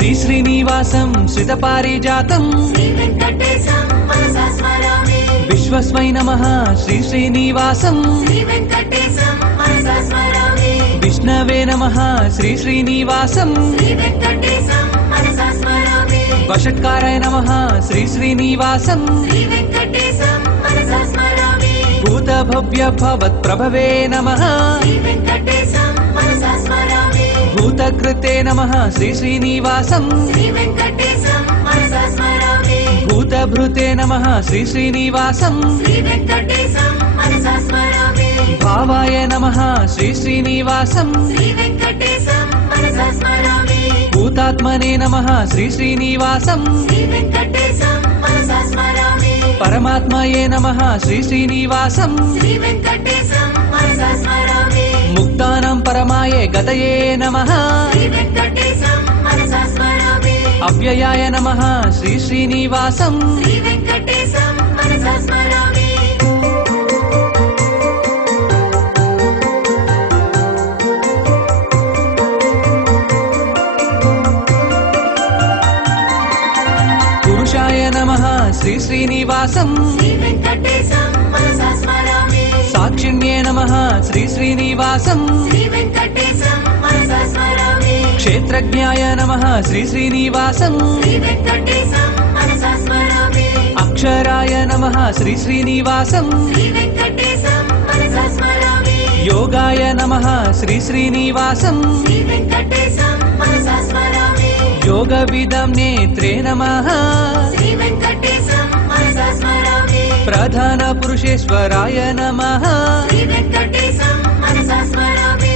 श्री श्रीनिवासं श्रितपारिजातं श्रीवेङ्कटेशं मनसा स्मरामि विश्वस्मै नमः श्री श्रीनिवासं श्रीवेङ्कटेशं मनसा स्मरामि विष्णवे नमः श्री श्रीनिवासं श्रीवेङ्कटेशं मनसा स्मरामि वषट्काराय नमः श्री श्रीनिवासं श्रीवेङ्कटेशं मनसा स्मरामि भूतभव्य भवत्प्रभवे नमः श्रीवेङ्कटेशं मनसा स्मरामि भूतकृते नमः श्री श्रीनिवासं श्रीवेङ्कटेशं मनसा स्मरामि भूतभृते नमः श्री श्रीनिवासं श्रीवेङ्कटेशं मनसा स्मरामि भावाय नमः श्री श्रीनिवासं श्रीवेङ्कटेशं मनसा स्मरामि भूतात्मने नमः श्री श्रीनिवासं श्रीवेङ्कटेशं मनसा स्मरामि परमात्मये नमः श्री श्रीनिवासं श्रीवेङ्कटेशं मनसा स्मरामि मुक्तानां परमाये गतये नमः श्रीवेङ्कटेशं मनसा स्मरामि अव्ययाय नमः श्री श्रीनिवासं श्रीवेङ्कटेशं मनसा स्मरामि पुरुषाय नमः श्री श्रीनिवासं श्रीवेङ्कटेशं मनसा स्मरामि साक्षिण्ये नमः श्री श्रीनिवासं श्रीवेङ्कटेशं मनसा स्मरामि क्षेत्रज्ञाय नमः श्री श्रीनिवासं श्रीवेङ्कटेशं मनसा स्मरामि अक्षराय नमः श्री श्रीनिवासं श्रीवेङ्कटेशं मनसा स्मरामि योगाय नमः श्री श्रीनिवासं श्रीवेङ्कटेशं मनसा स्मरामि योगविदं नेत्रे नमः श्रीवेङ्कटेशं मनसा स्मरामि प्रधानपुरुषेश्वराय नमः श्रीवेङ्कटेशं मनसा स्मरामि